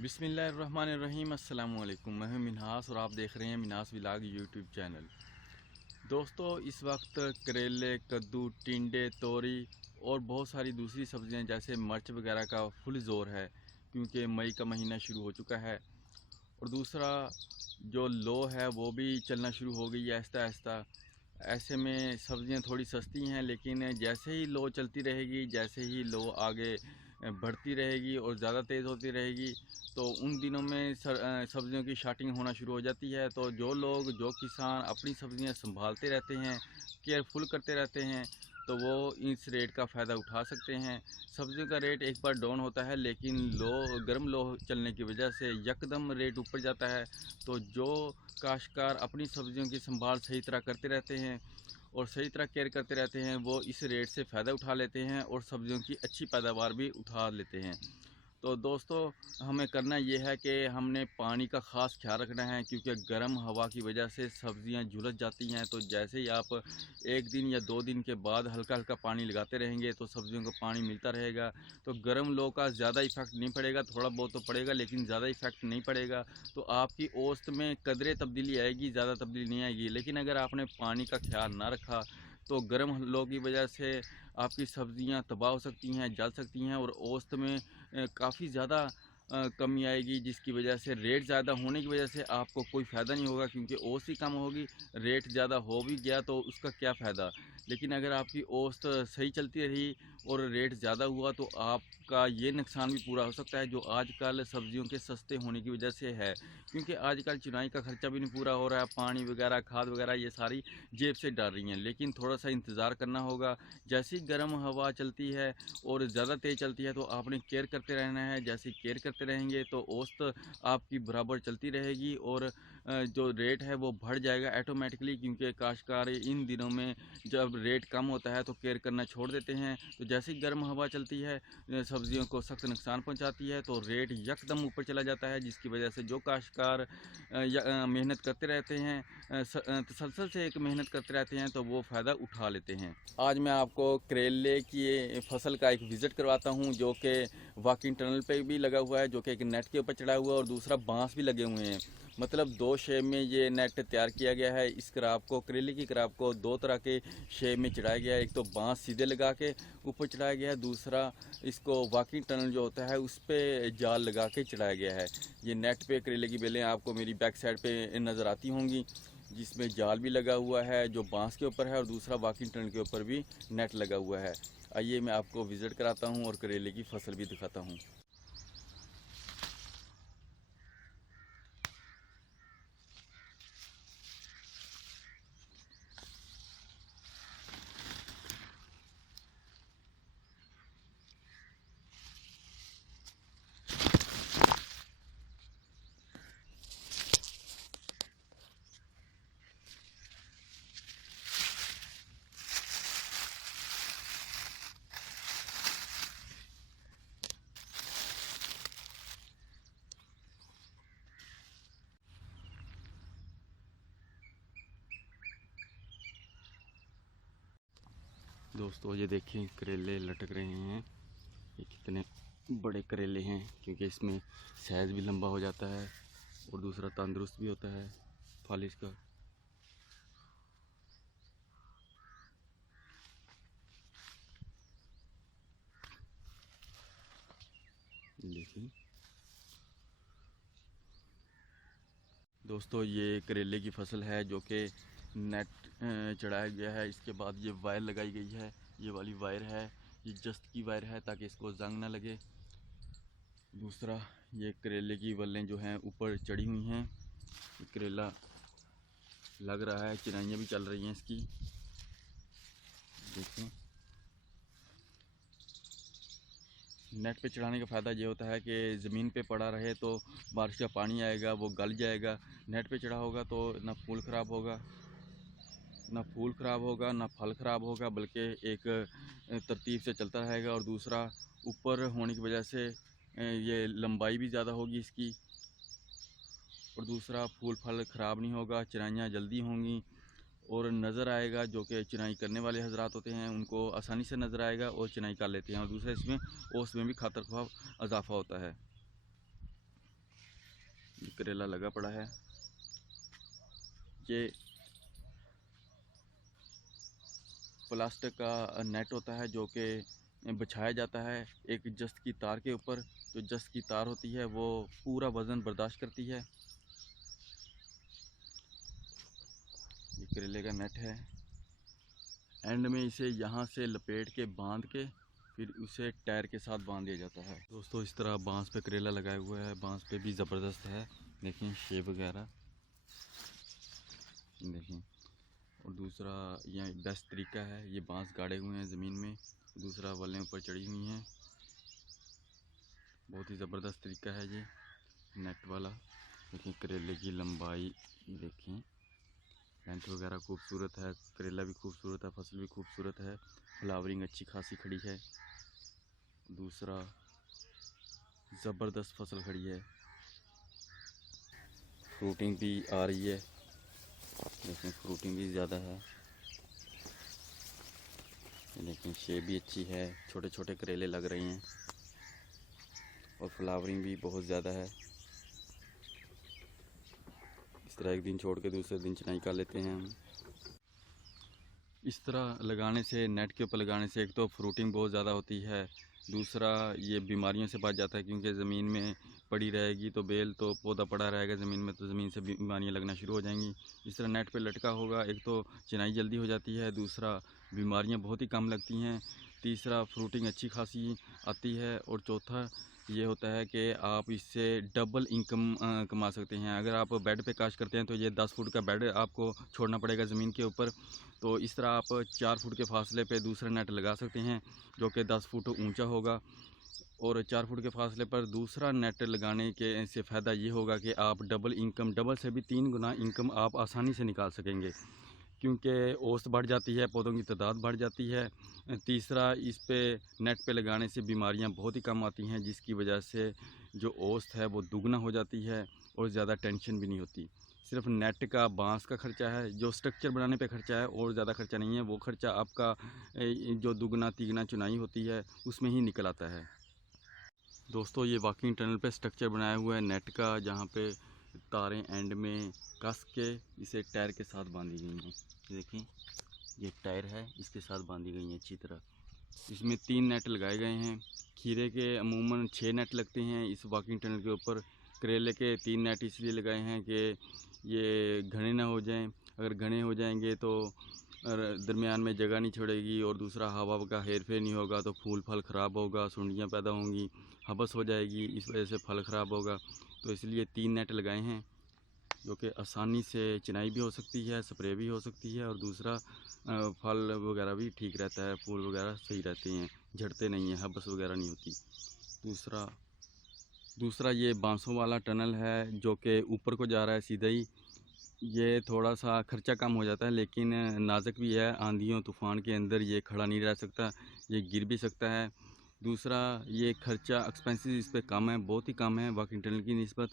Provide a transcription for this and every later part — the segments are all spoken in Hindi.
बिस्मिल्लाहिर्रहमानिर्रहीम। अस्सलाम वालेकुम। मैं हूं मिन्हास और आप देख रहे हैं मिन्हास व्लॉग यूट्यूब चैनल। दोस्तों, इस वक्त करेले, कद्दू, टिंडे, तोरी और बहुत सारी दूसरी सब्जियां जैसे मिर्च वगैरह का फुल ज़ोर है, क्योंकि मई का महीना शुरू हो चुका है। और दूसरा जो लो है वो भी चलना शुरू हो गई है आहिस्ता आहिस्ता। ऐसे में सब्जियां थोड़ी सस्ती हैं, लेकिन जैसे ही लो चलती रहेगी, जैसे ही लो आगे बढ़ती रहेगी और ज़्यादा तेज़ होती रहेगी, तो उन दिनों में सब्जियों की शार्टिंग होना शुरू हो जाती है। तो जो लोग, जो किसान अपनी सब्जियां संभालते रहते हैं, केयरफुल करते रहते हैं, तो वो इस रेट का फ़ायदा उठा सकते हैं। सब्जियों का रेट एक बार डाउन होता है, लेकिन गर्म लो चलने की वजह से यकदम रेट ऊपर जाता है। तो जो काश्तकार अपनी सब्जियों की संभाल सही तरह करते रहते हैं और सही तरह केयर करते रहते हैं, वो इस रेट से फ़ायदा उठा लेते हैं और सब्जियों की अच्छी पैदावार भी उठा लेते हैं। तो दोस्तों, हमें करना ये है कि हमने पानी का ख़ास ख्याल रखना है, क्योंकि गर्म हवा की वजह से सब्ज़ियां झुलस जाती हैं। तो जैसे ही आप एक दिन या 2 दिन के बाद हल्का हल्का पानी लगाते रहेंगे, तो सब्ज़ियों को पानी मिलता रहेगा। तो गर्म लो का ज़्यादा इफ़ेक्ट नहीं पड़ेगा, थोड़ा बहुत तो पड़ेगा, लेकिन ज़्यादा इफ़ेक्ट नहीं पड़ेगा। तो आपकी औसत में कदरे तब्दीली आएगी, ज़्यादा तब्दीली नहीं आएगी। लेकिन अगर आपने पानी का ख्याल ना रखा, तो गर्म लो की वजह से आपकी सब्ज़ियां तबाह हो सकती हैं, जल सकती हैं और औसत में काफ़ी ज़्यादा कमी आएगी, जिसकी वजह से रेट ज़्यादा होने की वजह से आपको कोई फ़ायदा नहीं होगा, क्योंकि औसत ही कम होगी। रेट ज़्यादा हो भी गया तो उसका क्या फ़ायदा। लेकिन अगर आपकी औसत सही चलती रही और रेट ज़्यादा हुआ, तो आपका ये नुकसान भी पूरा हो सकता है, जो आजकल सब्जियों के सस्ते होने की वजह से है। क्योंकि आजकल चुनाई का खर्चा भी नहीं पूरा हो रहा है, पानी वगैरह, खाद वगैरह ये सारी जेब से डाल रही हैं। लेकिन थोड़ा सा इंतज़ार करना होगा। जैसी गर्म हवा चलती है और ज़्यादा तेज़ चलती है, तो आपने केयर करते रहना है। जैसे केयर करते रहेंगे, तो औसत आपकी बराबर चलती रहेगी और जो रेट है वो बढ़ जाएगा ऑटोमेटिकली, क्योंकि काश्तकार इन दिनों में जब रेट कम होता है तो केयर करना छोड़ देते हैं। तो जैसे ही गर्म हवा चलती है, सब्जियों को सख्त नुकसान पहुंचाती है, तो रेट यकदम ऊपर चला जाता है, जिसकी वजह से जो काश्तकार मेहनत करते रहते हैं, तसलसल से एक मेहनत करते रहते हैं, तो वो फ़ायदा उठा लेते हैं। आज मैं आपको करेले की फसल का एक विज़िट करवाता हूं, जो कि वॉकिंग टनल पे भी लगा हुआ है, जो कि एक नेट के ऊपर चढ़ा हुआ है, और दूसरा बांस भी लगे हुए हैं। मतलब दो शेप में ये नेट तैयार किया गया है। इस क्रॉप को, करेले की क्रॉप को, दो तरह के शेप में चढ़ाया गया है। एक तो बांस सीधे लगा के ऊपर चढ़ाया गया है, दूसरा इसको वॉकिंग टनल जो होता है उस पर जाल लगा के चढ़ाया गया है। ये नेट पे करेले की बेलें आपको मेरी बैक साइड पे नज़र आती होंगी, जिसमें जाल भी लगा हुआ है जो बांस के ऊपर है, और दूसरा वॉकिंग टनल के ऊपर भी नेट लगा हुआ है। आइए मैं आपको विज़िट कराता हूँ और करेले की फसल भी दिखाता हूँ। दोस्तों, ये देखिए करेले लटक रहे हैं। ये कितने बड़े करेले हैं, क्योंकि इसमें साइज़ भी लंबा हो जाता है और दूसरा तंदुरुस्त भी होता है फल इसका। देखिए दोस्तों, ये करेले की फसल है जो कि नेट चढ़ाया गया है। इसके बाद ये वायर लगाई गई है। ये वाली वायर है, ये जस्त की वायर है, ताकि इसको जंग ना लगे। दूसरा, ये करेले की बल्लें जो हैं ऊपर चढ़ी हुई हैं। करेला लग रहा है, चिनाइयाँ भी चल रही हैं इसकी। देखें, नेट पे चढ़ाने का फ़ायदा ये होता है कि ज़मीन पे पड़ा रहे तो बारिश का पानी आएगा, वो गल जाएगा। नेट पे चढ़ा होगा तो ना फूल ख़राब होगा, ना फल ख़राब होगा, बल्कि एक तरतीब से चलता रहेगा। और दूसरा, ऊपर होने की वजह से ये लंबाई भी ज़्यादा होगी इसकी। और दूसरा, फूल फल ख़राब नहीं होगा, चिनाइयाँ जल्दी होंगी और नज़र आएगा। जो कि चिनाई करने वाले हजरात होते हैं उनको आसानी से नज़र आएगा और चिनाई कर लेते हैं। और दूसरा, इसमें ओस में भी खातर ख्वाह इजाफा होता है। करेला लगा पड़ा है। ये प्लास्टिक का नेट होता है जो कि बिछाया जाता है एक जस्त की तार के ऊपर। जो जस्त की तार होती है वो पूरा वज़न बर्दाश्त करती है। ये करेले का नेट है। एंड में इसे यहाँ से लपेट के बांध के फिर उसे टायर के साथ बांध दिया जाता है। दोस्तों इस तरह बांस पे करेला लगाया हुआ है। बांस पे भी ज़बरदस्त है, देखें शेप वगैरह देखें। और दूसरा यह बेस्ट तरीका है, ये बांस गाड़े हुए हैं ज़मीन में, दूसरा वलें ऊपर चढ़ी हुई हैं। बहुत ही ज़बरदस्त तरीका है ये नेट वाला। देखिए करेले की लंबाई देखें, लेंथ वगैरह खूबसूरत है। करेला भी खूबसूरत है, फसल भी खूबसूरत है, फ्लावरिंग अच्छी खासी खड़ी है। दूसरा ज़बरदस्त फसल खड़ी है, फ्रूटिंग भी आ रही है। देखें फ्रूटिंग भी ज़्यादा है, लेकिन शेप भी अच्छी है। छोटे छोटे करेले लग रहे हैं और फ्लावरिंग भी बहुत ज़्यादा है। इस तरह एक दिन छोड़ के दूसरे दिन चुनाई कर लेते हैं हम। इस तरह लगाने से, नेट के ऊपर लगाने से एक तो फ्रूटिंग बहुत ज़्यादा होती है, दूसरा ये बीमारियों से बच जाता है क्योंकि ज़मीन में पड़ी रहेगी तो बेल तो पौधा पड़ा रहेगा ज़मीन में, तो ज़मीन से बीमारियां लगना शुरू हो जाएंगी। इस तरह नेट पे लटका होगा, एक तो चिनाई जल्दी हो जाती है, दूसरा बीमारियां बहुत ही कम लगती हैं, तीसरा फ्रूटिंग अच्छी खासी आती है, और चौथा ये होता है कि आप इससे डबल इनकम कमा सकते हैं। अगर आप बेड पे काश्त करते हैं तो ये 10 फुट का बेड आपको छोड़ना पड़ेगा ज़मीन के ऊपर, तो इस तरह आप 4 फुट के फासले पे दूसरा नेट लगा सकते हैं जो कि 10 फुट ऊंचा होगा। और 4 फुट के फासले पर दूसरा नेट लगाने के से फ़ायदा ये होगा कि आप डबल इनकम, डबल से भी 3 गुना इनकम आप आसानी से निकाल सकेंगे, क्योंकि औसत बढ़ जाती है, पौधों की तादाद बढ़ जाती है। तीसरा, इस पे नेट पे लगाने से बीमारियां बहुत ही कम आती हैं, जिसकी वजह से जो औसत है वो दुगना हो जाती है और ज़्यादा टेंशन भी नहीं होती। सिर्फ नेट का, बांस का खर्चा है, जो स्ट्रक्चर बनाने पे खर्चा है, और ज़्यादा खर्चा नहीं है। वो खर्चा आपका जो दुगना तिगना चुनाई होती है उसमें ही निकल आता है। दोस्तों ये वॉकिंग टनल पे स्ट्रक्चर बनाया हुआ है नेट का, जहाँ पे तारें एंड में कस के इसे टायर के साथ बांधी गई हैं। देखें ये टायर है, इसके साथ बांधी गई हैं अच्छी तरह। इसमें 3 नेट लगाए गए हैं। खीरे के अमूमन 6 नेट लगते हैं इस वॉकिंग टनल के ऊपर। करेले के 3 नेट इसलिए लगाए हैं कि ये घने ना हो जाएं। अगर घने हो जाएंगे तो दरमियान में जगह नहीं छोड़ेगी, और दूसरा हवा का हेर फेर नहीं होगा तो फूल फल ख़राब होगा, सुंडियाँ पैदा होंगी, हबस हो जाएगी, इस वजह से फल ख़राब होगा। तो इसलिए 3 नेट लगाए हैं जो कि आसानी से चिनाई भी हो सकती है, स्प्रे भी हो सकती है, और दूसरा फल वगैरह भी ठीक रहता है, फूल वगैरह सही रहते हैं, झड़ते नहीं हैं, हबस वगैरह नहीं होती। दूसरा ये बांसों वाला टनल है जो कि ऊपर को जा रहा है सीधा ही। ये थोड़ा सा खर्चा कम हो जाता है, लेकिन नाजुक भी है। आंधियों तूफ़ान के अंदर ये खड़ा नहीं रह सकता, ये गिर भी सकता है। दूसरा ये खर्चा, एक्सपेंसेस इस पे कम है, बहुत ही कम है वॉकिंग टनल की निस्बत।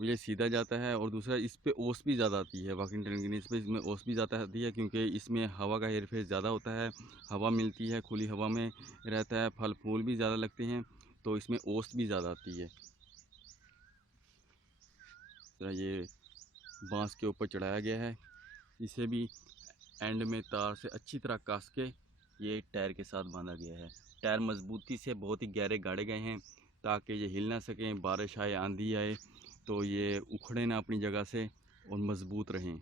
ये सीधा जाता है, और दूसरा इस पे ओस भी ज़्यादा आती है वॉकिंग टनल की निस्बत। इसमें ओस भी ज़्यादा आती है क्योंकि इसमें हवा का हेर फेर ज़्यादा होता है, हवा मिलती है, खुली हवा में रहता है, फल फूल भी ज़्यादा लगते हैं, तो इसमें ओस भी ज़्यादा आती है। तो ये बांस के ऊपर चढ़ाया गया है, इसे भी एंड में तार से अच्छी तरह कस के ये टायर के साथ बांधा गया है। टायर मजबूती से बहुत ही गहरे गाड़े गए हैं ताकि ये हिल ना सकें, बारिश आए, आंधी आए तो ये उखड़े ना अपनी जगह से और मजबूत रहें।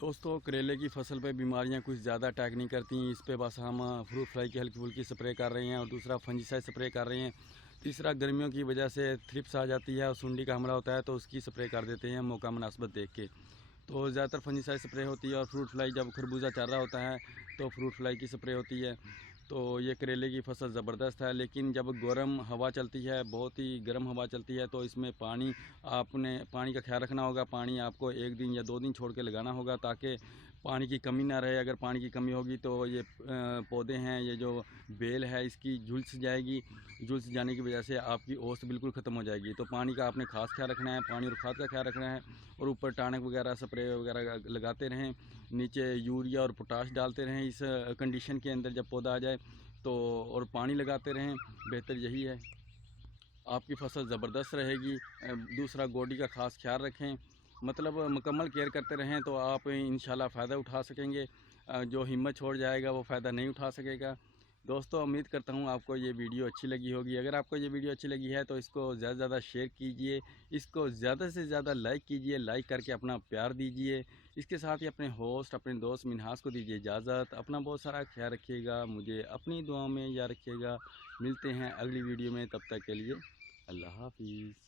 दोस्तों करेले की फसल पे बीमारियां कुछ ज़्यादा अटैक नहीं करती। इस पे बस हम फ्रूट फ्लाई की हल्की फुल्की स्प्रे कर रहे हैं, और दूसरा फंजीसाइड स्प्रे कर रहे हैं। तीसरा गर्मियों की वजह से थ्रिप्स आ जाती है और सुंडी का हमला होता है, तो उसकी स्प्रे कर देते हैं मौका मुनासिबत देख के। तो ज़्यादातर फंजीसाइड स्प्रे होती है, और फ्रूट फ्लाई जब खरबूजा चल रहा होता है तो फ्रूट फ्लाई की स्प्रे होती है। तो ये करेले की फसल ज़बरदस्त है, लेकिन जब गर्म हवा चलती है, बहुत ही गर्म हवा चलती है, तो इसमें आपने पानी का ख्याल रखना होगा। पानी आपको 1 दिन या 2 दिन छोड़ के लगाना होगा ताकि पानी की कमी ना रहे। अगर पानी की कमी होगी तो ये पौधे हैं, ये जो बेल है इसकी झुलस जाएगी, झुलस जाने की वजह से आपकी औसत बिल्कुल ख़त्म हो जाएगी। तो पानी का आपने खास ख्याल रखना है, पानी और खाद का ख्याल रखना है, और ऊपर टानक वगैरह स्प्रे वगैरह लगाते रहें, नीचे यूरिया और पोटाश डालते रहें इस कंडीशन के अंदर जब पौधा आ जाए। तो और पानी लगाते रहें, बेहतर यही है। आपकी फसल ज़बरदस्त रहेगी। दूसरा गोडी का ख़ास ख्याल रखें, मतलब मुकम्मल केयर करते रहें तो आप इंशाल्लाह फ़ायदा उठा सकेंगे। जो हिम्मत छोड़ जाएगा वो फ़ायदा नहीं उठा सकेगा। दोस्तों, उम्मीद करता हूँ आपको ये वीडियो अच्छी लगी होगी। अगर आपको ये वीडियो अच्छी लगी है तो इसको ज़्यादा से ज़्यादा शेयर कीजिए, इसको ज़्यादा से ज़्यादा लाइक कीजिए, लाइक करके अपना प्यार दीजिए। इसके साथ ही अपने होस्ट, अपने दोस्त मिन्हास को दीजिए इजाज़त। अपना बहुत सारा ख्याल रखिएगा, मुझे अपनी दुआओं में याद रखिएगा। मिलते हैं अगली वीडियो में, तब तक के लिए अल्लाह हाफिज़।